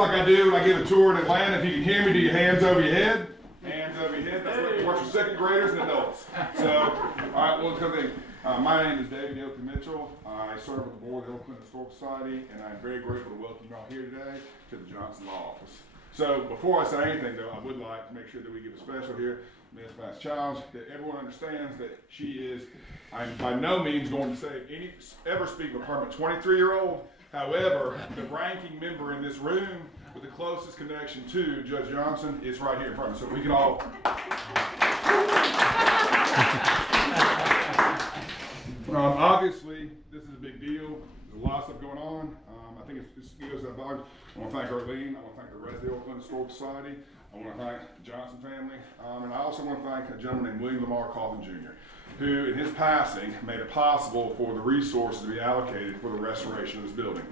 like I do when I give a tour in Atlanta. If you can hear me, do your hands over your head. Hands over your head. That's what you want your second graders and adults. So, all right, well, come thing. My name is David Yoakley Mitchell. I serve with the board of the Hill Clinton Historical Society, and I'm very grateful to welcome you all here today to the Johnson Law Office. So, before I say anything, though, I would like to make sure that we give a special here, Ms. Childs, that everyone understands that she is, I'm by no means going to say ever speak of her, a 23-year-old. However, the ranking member in this room with the closest connection to Judge Johnson is right here in front of us. So we can all. Obviously, this is a big deal. There's a lot of stuff going on. I think it goes that far. I want to thank Arlene. I want to thank the rest of the Hill Clinton Historical Society. I want to thank the Johnson family. And I also want to thank a gentleman named William Lamar Coffin Jr., who in his passing made it possible for the resources to be allocated for the restoration of this building.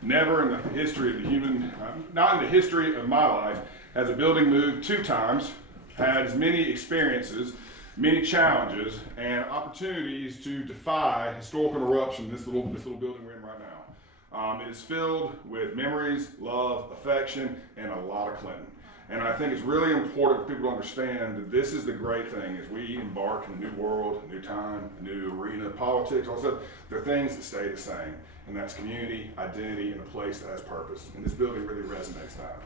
Never in the history of the human, not in the history of my life, has a building moved 2 times, had as many experiences, many challenges, and opportunities to defy historical interruption in this little building we're in right now. It is filled with memories, love, affection, and a lot of Clinton. And I think it's really important for people to understand that this is the great thing as we embark in a new world, a new time, a new arena of politics. Also, there are things that stay the same, and that's community, identity, and a place that has purpose. And this building really resonates that.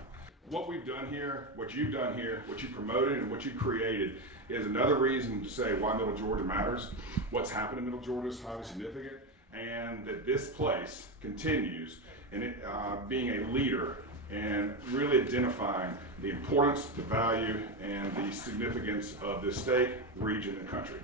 What we've done here, what you've done here, what you promoted and what you created is another reason to say why Middle Georgia matters. What's happened in Middle Georgia is highly significant, and that this place continues in it, being a leader and really identifying the importance, the value, and the significance of this state, region, and country.